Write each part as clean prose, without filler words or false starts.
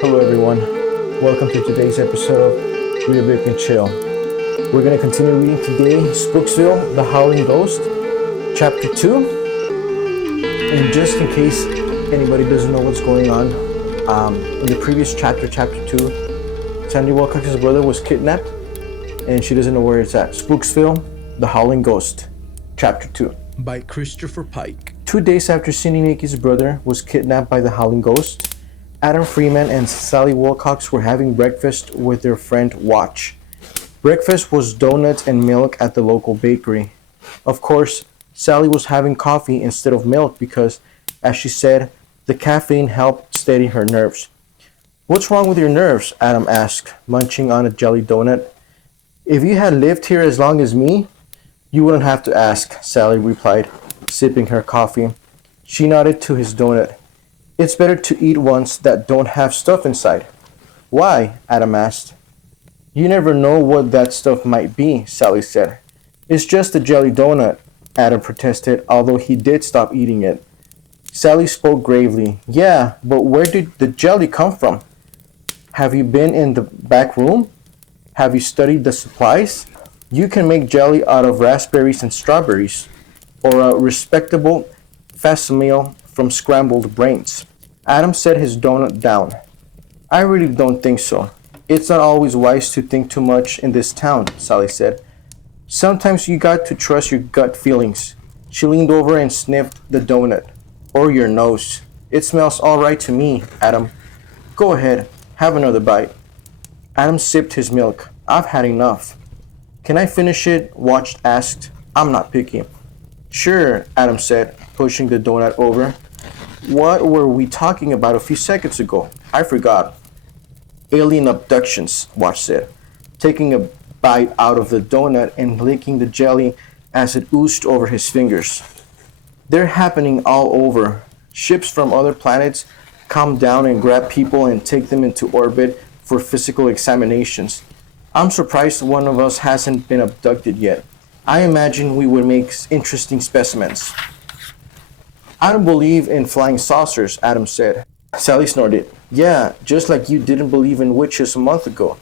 Hello, everyone. Welcome to today's episode of Read a Book and Chill. We're going to continue reading today Spooksville-The Howling Ghost, Chapter 2. And just in case anybody doesn't know what's going on, in the previous chapter, Chapter 2, Sandy Wilcox's brother was kidnapped, and she doesn't know where it's at. Spooksville-The Howling Ghost, Chapter 2. By Christopher Pike. 2 days after Cindy Mickey's brother was kidnapped by the Howling Ghost, Adam Freeman and Sally Wilcox were having breakfast with their friend Watch. Breakfast was donuts and milk at the local bakery. Of course, Sally was having coffee instead of milk because, as she said, the caffeine helped steady her nerves. "What's wrong with your nerves?" Adam asked, munching on a jelly donut. "If you had lived here as long as me, you wouldn't have to ask," Sally replied, sipping her coffee. She nodded to his donut. "It's better to eat ones that don't have stuff inside." "Why?" Adam asked. "You never know what that stuff might be," Sally said. "It's just a jelly donut," Adam protested, although he did stop eating it. Sally spoke gravely. "Yeah, but where did the jelly come from? Have you been in the back room? Have you studied the supplies? You can make jelly out of raspberries and strawberries, or a respectable facsimile from scrambled brains." Adam set his donut down. "I really don't think so. It's not always wise to think too much in this town," Sally said. "Sometimes you got to trust your gut feelings." She leaned over and sniffed the donut. "Or your nose. It smells all right to me, Adam. Go ahead, have another bite." Adam sipped his milk. "I've had enough." "Can I finish it?" Watch asked. "I'm not picky." "Sure," Adam said, pushing the donut over. "What were we talking about a few seconds ago? I forgot." "Alien abductions," Watch said, taking a bite out of the donut and licking the jelly as it oozed over his fingers. "They're happening all over. Ships from other planets come down and grab people and take them into orbit for physical examinations. I'm surprised one of us hasn't been abducted yet. I imagine we would make interesting specimens." "I don't believe in flying saucers," Adam said. Sally snorted. "Yeah, just like you didn't believe in witches a month ago."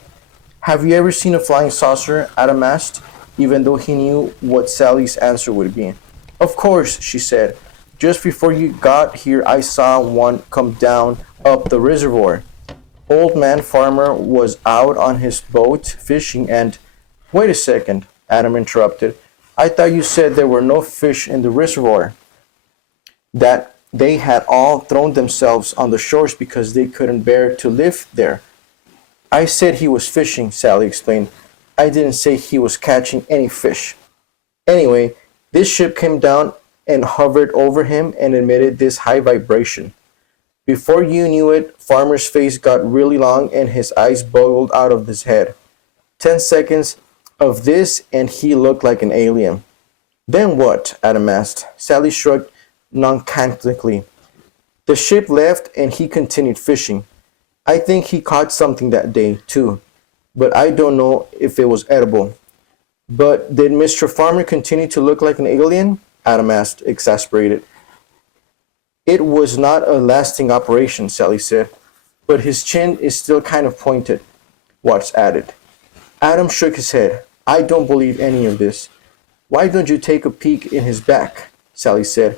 "Have you ever seen a flying saucer?" Adam asked, even though he knew what Sally's answer would be. "Of course," she said. "Just before you got here, I saw one come down up the reservoir. Old Man Farmer was out on his boat fishing and—" "Wait a second," Adam interrupted. "I thought you said there were no fish in the reservoir. That they had all thrown themselves on the shores because they couldn't bear to live there." "I said he was fishing," Sally explained. "I didn't say he was catching any fish. Anyway, this ship came down and hovered over him and emitted this high vibration. Before you knew it, Farmer's face got really long and his eyes boggled out of his head. 10 seconds of this and he looked like an alien." "Then what?" Adam asked. Sally shrugged noncomically. "The ship left and he continued fishing. I think he caught something that day, too, but I don't know if it was edible." "But did Mr. Farmer continue to look like an alien?" Adam asked, exasperated. "It was not a lasting operation," Sally said, "but his chin is still kind of pointed," Watts added. Adam shook his head. "I don't believe any of this." "Why don't you take a peek in his back?" Sally said.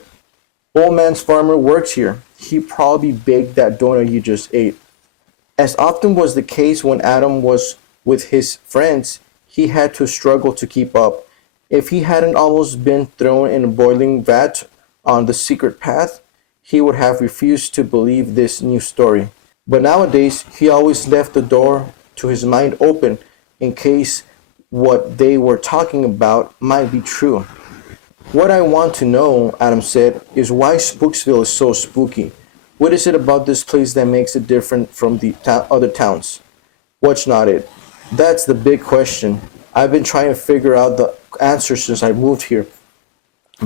"Old Man's Farmer works here. He probably baked that donut you just ate." As often was the case when Adam was with his friends, he had to struggle to keep up. If he hadn't almost been thrown in a boiling vat on the secret path, he would have refused to believe this new story. But nowadays, he always left the door to his mind open in case what they were talking about might be true. "What I want to know," Adam said, "is why Spooksville is so spooky. What is it about this place that makes it different from the other towns?" Watch nodded. "That's the big question. I've been trying to figure out the answer since I moved here.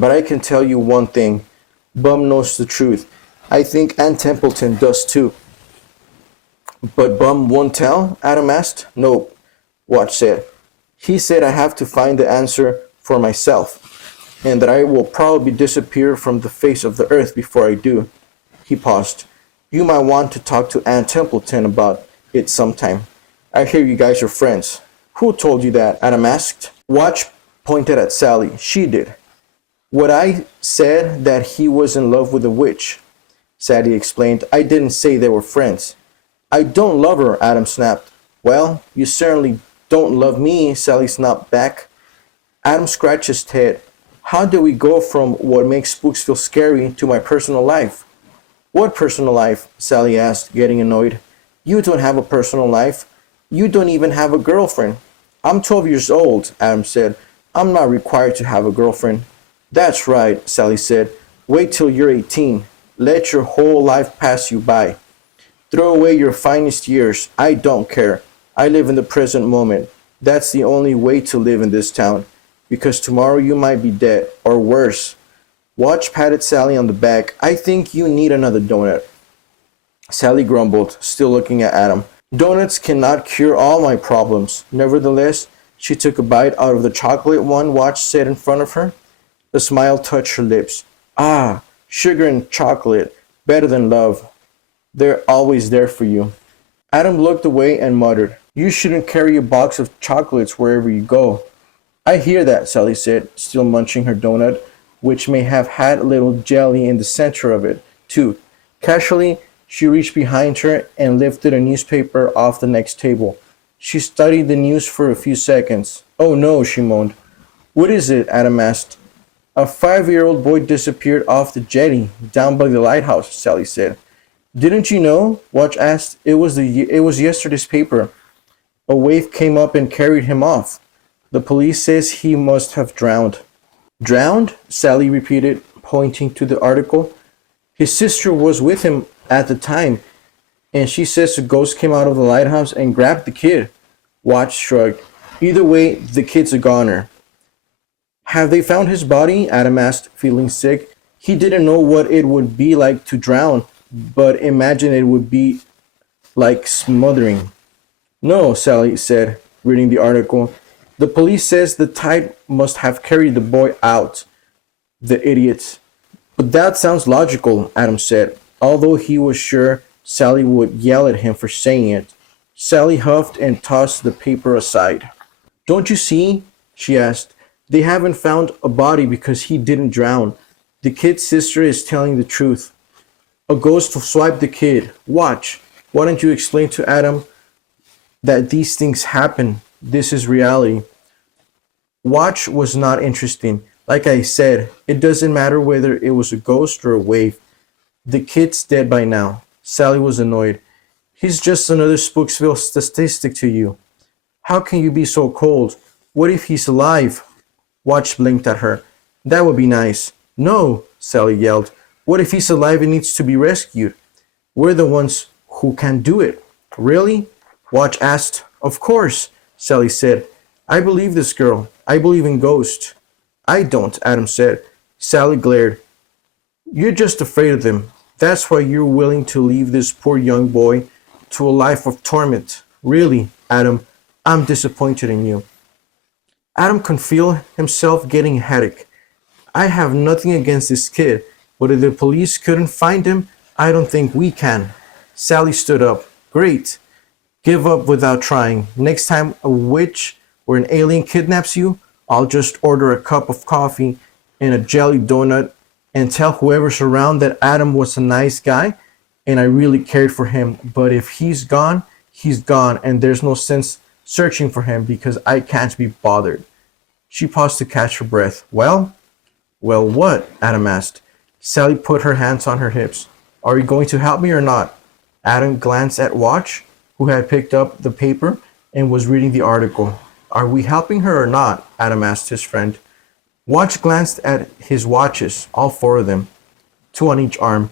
But I can tell you one thing. Bum knows the truth. I think Ann Templeton does too." "But Bum won't tell?" Adam asked. "No," Watch said. "He said I have to find the answer for myself, and that I will probably disappear from the face of the earth before I do." He paused. You might want to talk to Aunt Templeton about it sometime. I hear you guys are friends. Who told you that? Adam asked. Watch pointed at Sally. She did. What I said that he was in love with a witch, Sadie explained. I didn't say they were friends. I don't love her, Adam snapped. Well, you certainly don't love me, Sally snapped back. Adam scratched his head. How do we go from what makes Spooksville scary to my personal life? What personal life? Sally asked, getting annoyed. You don't have a personal life. You don't even have a girlfriend. I'm 12 years old, Adam said. I'm not required to have a girlfriend. That's right, Sally said. Wait till you're 18. Let your whole life pass you by. Throw away your finest years. I don't care. I live in the present moment. That's the only way to live in this town. Because tomorrow you might be dead, or worse. Watch patted Sally on the back. I think you need another donut. Sally grumbled, still looking at Adam. Donuts cannot cure all my problems. Nevertheless, she took a bite out of the chocolate one Watch set in front of her. The smile touched her lips. Ah, sugar and chocolate, better than love. They're always there for you. Adam looked away and muttered, You shouldn't carry a box of chocolates wherever you go. I hear that, Sally said, still munching her donut, which may have had a little jelly in the center of it, too. Casually, she reached behind her and lifted a newspaper off the next table. She studied the news for a few seconds. Oh no, she moaned. What is it? Adam asked. A 5-year-old boy disappeared off the jetty down by the lighthouse, Sally said. Didn't you know? Watch asked. It was yesterday's paper. A wave came up and carried him off. The police says he must have drowned. Drowned? Sally repeated, pointing to the article. His sister was with him at the time, and she says a ghost came out of the lighthouse and grabbed the kid. Watch shrugged. Either way, the kid's a goner. Have they found his body? Adam asked, feeling sick. He didn't know what it would be like to drown, but imagined it would be like smothering. No, Sally said, reading the article. The police says the tide must have carried the boy out. The idiots. But that sounds logical, Adam said, although he was sure Sally would yell at him for saying it. Sally huffed and tossed the paper aside. Don't you see? She asked. They haven't found a body because he didn't drown. The kid's sister is telling the truth. A ghost swiped the kid. Watch. Why don't you explain to Adam that these things happen? This is reality. Watch was not interesting. Like I said, it doesn't matter whether it was a ghost or a wave. The kid's dead by now. Sally was annoyed. He's just another Spooksville statistic to you. How can you be so cold? What if he's alive? Watch blinked at her. That would be nice. No, Sally yelled. What if he's alive and needs to be rescued? We're the ones who can do it. Really? Watch asked. Of course, Sally said. I believe this girl. I believe in ghosts. I don't, Adam said. Sally glared. You're just afraid of them. That's why you're willing to leave this poor young boy to a life of torment. Really, Adam, I'm disappointed in you. Adam could feel himself getting a headache. I have nothing against this kid, but if the police couldn't find him, I don't think we can. Sally stood up. Great. Give up without trying. Next time a witch or an alien kidnaps you, I'll just order a cup of coffee and a jelly donut and tell whoever's around that Adam was a nice guy and I really cared for him. But if he's gone, and there's no sense searching for him because I can't be bothered. She paused to catch her breath. Well, what? Adam asked. Sally put her hands on her hips. Are you going to help me or not? Adam glanced at Watch, who had picked up the paper and was reading the article. Are we helping her or not? Adam asked his friend. Watch glanced at his watches, all 4 of them, 2 on each arm.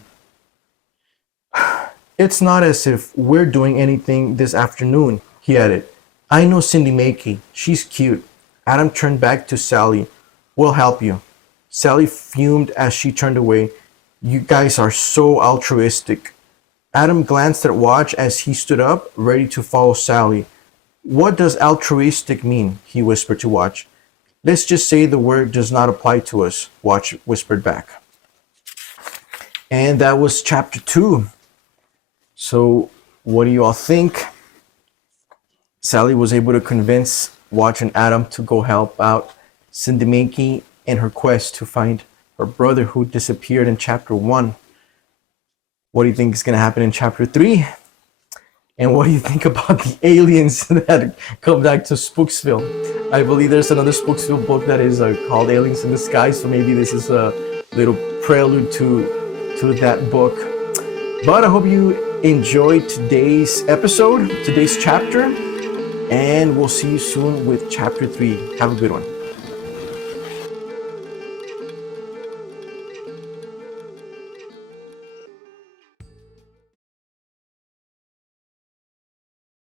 It's not as if we're doing anything this afternoon, he added. I know Cindy Makey. She's cute. Adam turned back to Sally. We'll help you. Sally fumed as she turned away. You guys are so altruistic. Adam glanced at Watch as he stood up, ready to follow Sally. What does altruistic mean? He whispered to Watch. Let's just say the word does not apply to us, Watch whispered back. And that was chapter 2. So, what do you all think? Sally was able to convince Watch and Adam to go help out Cindy Mankey in her quest to find her brother who disappeared in chapter 1. What do you think is going to happen in chapter 3? And what do you think about the aliens that come back to Spooksville? I believe there's another Spooksville book that is called Aliens in the Sky, so maybe this is a little prelude to that book. But I hope you enjoyed today's episode, today's chapter, and we'll see you soon with chapter 3. Have a good one.